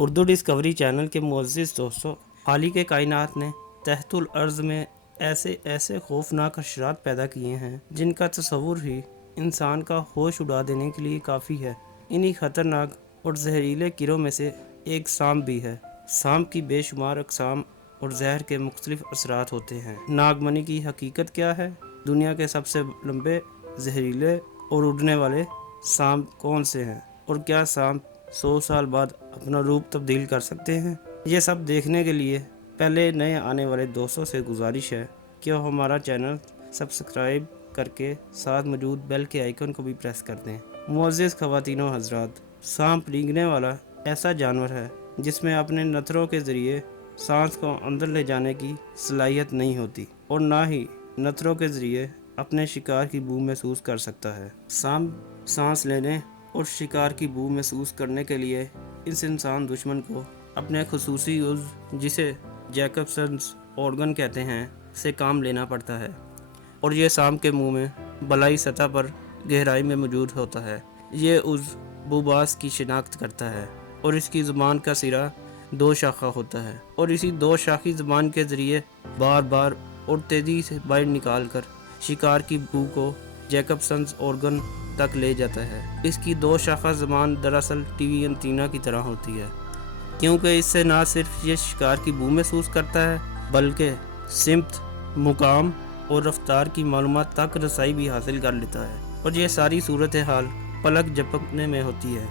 Urdu Discovery channel کے معزز دوستوں، خالق کائنات نے تحت الارض میں ایسے ایسے خوفناک حشرات پیدا کیے ہیں جن کا تصور ہی انسان کا ہوش اڑا دینے کے لیے کافی ہے۔ انہی خطرناک اور زہریلے کیڑوں میں سے ایک سانپ بھی ہے۔ سانپ کی بے شمار اقسام اور زہر کے مختلف اثرات ہوتے ہیں۔ ناگ منی کی حقیقت کیا ہے؟ دنیا کے سب سے لمبے، زہریلے اور اڑنے والے سانپ کون سے ہیں؟ اور کیا سانپ 100 سال بعد اپنا روپ تبدیل کر سکتے ہیں؟ یہ سب دیکھنے کے لیے پہلے نئے آنے والے دوستوں سے گزارش ہے کہ وہ ہمارا چینل سبسکرائب کر کے ساتھ موجود بیل کے آئیکن کو بھی پریس کر دیں۔ معزز خواتین و حضرات، سانپ رینگنے والا ایسا جانور ہے جس میں اپنے نتھروں کے ذریعے سانس کو اندر لے جانے کی صلاحیت نہیں ہوتی اور نہ ہی نتھروں کے ذریعے اپنے شکار کی بو محسوس کر سکتا ہے۔ سانپ سانس لینے اور شکار کی بو محسوس کرنے کے لیے اس انسان دشمن کو اپنے خصوصی عضو جسے جیکبسنز آرگن کہتے ہیں سے کام لینا پڑتا ہے، اور یہ سانپ کے منہ میں بالائی سطح پر گہرائی میں موجود ہوتا ہے۔ یہ عضو بوباس کی شناخت کرتا ہے اور اس کی زبان کا سرا 2 شاخہ ہوتا ہے، اور اسی 2 شاخی زبان کے ذریعے بار بار اور تیزی سے باہر نکال کر شکار کی بو کو جیکبسنز آرگن تک لے جاتا ہے۔ اس کی 2 شاخہ زبان دراصل ٹی وی اینٹینا کی طرح ہوتی ہے، کیونکہ اس سے نہ صرف یہ شکار کی بو محسوس کرتا ہے بلکہ سمت، مقام اور رفتار کی معلومات تک رسائی بھی حاصل کر لیتا ہے، اور یہ ساری صورتحال پلک جھپکنے میں ہوتی ہے۔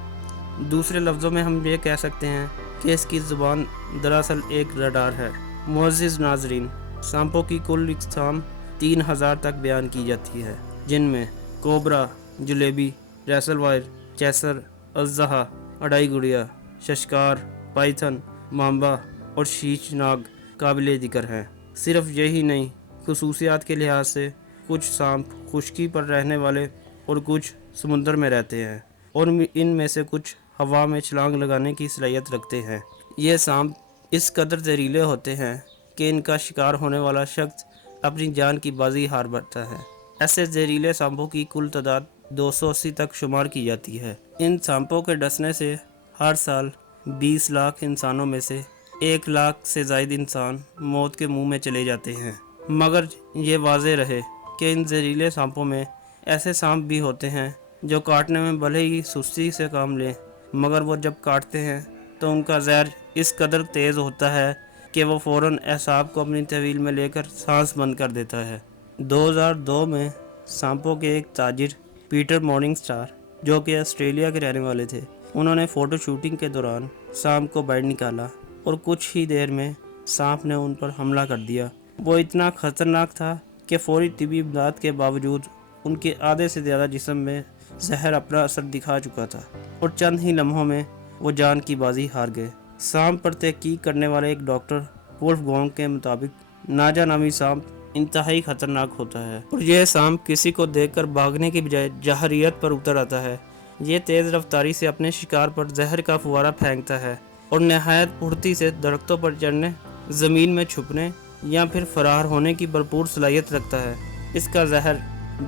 دوسرے لفظوں میں ہم یہ کہہ سکتے ہیں کہ اس کی زبان دراصل ایک رڈار ہے۔ معزز ناظرین، سانپوں کی کل اقسام 3000 تک بیان کی جاتی ہے، جن میں کوبرا، جلیبی، ریسل وائر، چیسر، اژدہا، اڈائی گڑیا، ششکار، پائتھن، مامبا اور شیش ناگ قابل ذکر ہیں۔ صرف یہی نہیں، خصوصیات کے لحاظ سے کچھ سانپ خشکی پر رہنے والے اور کچھ سمندر میں رہتے ہیں، اور ان میں سے کچھ ہوا میں چھلانگ لگانے کی صلاحیت رکھتے ہیں۔ یہ سانپ اس قدر زہریلے ہوتے ہیں کہ ان کا شکار ہونے والا شخص اپنی جان کی بازی ہار بیٹھتا ہے۔ ایسے زہریلے سانپوں کی کل تعداد 280 تک شمار کی جاتی ہے۔ ان سانپوں کے ڈسنے سے ہر سال 20 لاکھ انسانوں میں سے 1 لاکھ سے زائد انسان موت کے منہ میں چلے جاتے ہیں۔ مگر یہ واضح رہے کہ ان زہریلے سانپوں میں ایسے سانپ بھی ہوتے ہیں جو کاٹنے میں بھلے ہی سستی سے کام لیں، مگر وہ جب کاٹتے ہیں تو ان کا زہر اس قدر تیز ہوتا ہے کہ وہ فوراً اعصاب کو اپنی تحویل میں لے کر سانس بند کر دیتا ہے۔ 2002 میں سانپوں کے ایک تاجر پیٹر مارننگ سٹار، جو کہ آسٹریلیا کے رہنے والے تھے، انہوں نے فوٹو شوٹنگ کے دوران سانپ کو باہر نکالا اور کچھ ہی دیر میں سانپ نے ان پر حملہ کر دیا۔ وہ اتنا خطرناک تھا کہ فوری طبی امداد کے باوجود ان کے آدھے سے زیادہ جسم میں زہر اپنا اثر دکھا چکا تھا، اور چند ہی لمحوں میں وہ جان کی بازی ہار گئے۔ سانپ پر تحقیق کرنے والے ایک ڈاکٹر وولف گونگ کے مطابق ناجا نامی سانپ انتہائی خطرناک ہوتا ہے، اور یہ سانپ کسی کو دیکھ کر بھاگنے کی بجائے جارحیت پر اتر آتا ہے۔ یہ تیز رفتاری سے اپنے شکار پر زہر کا فوارہ پھینکتا ہے اور نہایت پھرتی سے درختوں پر چڑھنے، زمین میں چھپنے یا پھر فرار ہونے کی بھرپور صلاحیت رکھتا ہے۔ اس کا زہر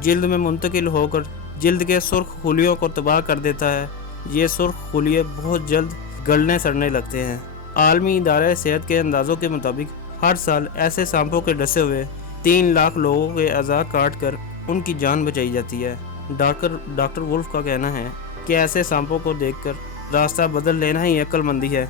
جلد میں منتقل ہو کر جلد کے سرخ خلیوں کو تباہ کر دیتا ہے۔ یہ سرخ خلیے بہت جلد گلنے سڑنے لگتے ہیں۔ عالمی ادارہ صحت کے اندازوں کے مطابق ہر سال ایسے سانپوں کے ڈسے ہوئے 3 لاکھ لوگوں کے اعضاء کاٹ کر ان کی جان بچائی جاتی ہے۔ ڈاکٹر وولف کا کہنا ہے کہ ایسے سانپوں کو دیکھ کر راستہ بدل لینا ہی عقل مندی ہے۔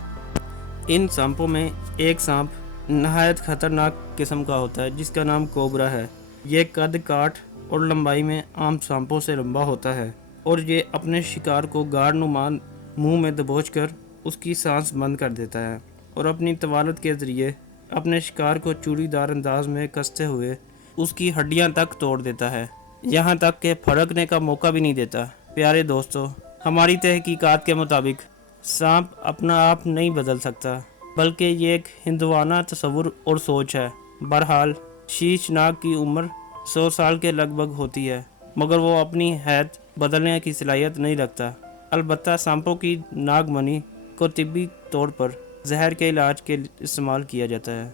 ان سانپوں میں ایک سانپ نہایت خطرناک قسم کا ہوتا ہے جس کا نام کوبرا ہے۔ یہ قد کاٹ اور لمبائی میں عام سانپوں سے لمبا ہوتا ہے، اور یہ اپنے شکار کو گاڑ نما منہ میں دبوچ کر اس کی سانس بند کر دیتا ہے، اور اپنی طوالت کے ذریعے اپنے شکار کو چوڑی دار انداز میں کستے ہوئے اس کی ہڈیاں تک توڑ دیتا ہے، یہاں تک کہ پھڑکنے کا موقع بھی نہیں دیتا۔ پیارے دوستو، ہماری تحقیقات کے مطابق سانپ اپنا آپ نہیں بدل سکتا، بلکہ یہ ایک ہندوانہ تصور اور سوچ ہے۔ بہرحال شیش ناگ کی عمر 100 سال کے لگ بھگ ہوتی ہے، مگر وہ اپنی حیت بدلنے کی صلاحیت نہیں رکھتا۔ البتہ سانپوں کی ناگ منی کو طبی طور پر زہر کے علاج کے استعمال کیا جاتا ہے،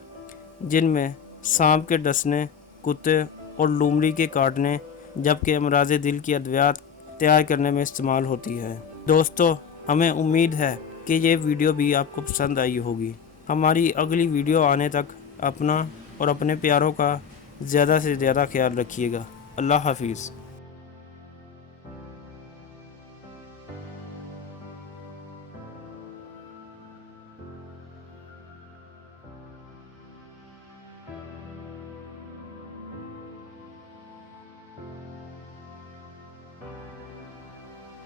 جن میں سانپ کے ڈسنے، کتے اور لومڑی کے کاٹنے، جبکہ امراض دل کی ادویات تیار کرنے میں استعمال ہوتی ہے۔ دوستو، ہمیں امید ہے کہ یہ ویڈیو بھی آپ کو پسند آئی ہوگی۔ ہماری اگلی ویڈیو آنے تک اپنا اور اپنے پیاروں کا زیادہ سے زیادہ خیال رکھیے گا۔ اللہ حافظ۔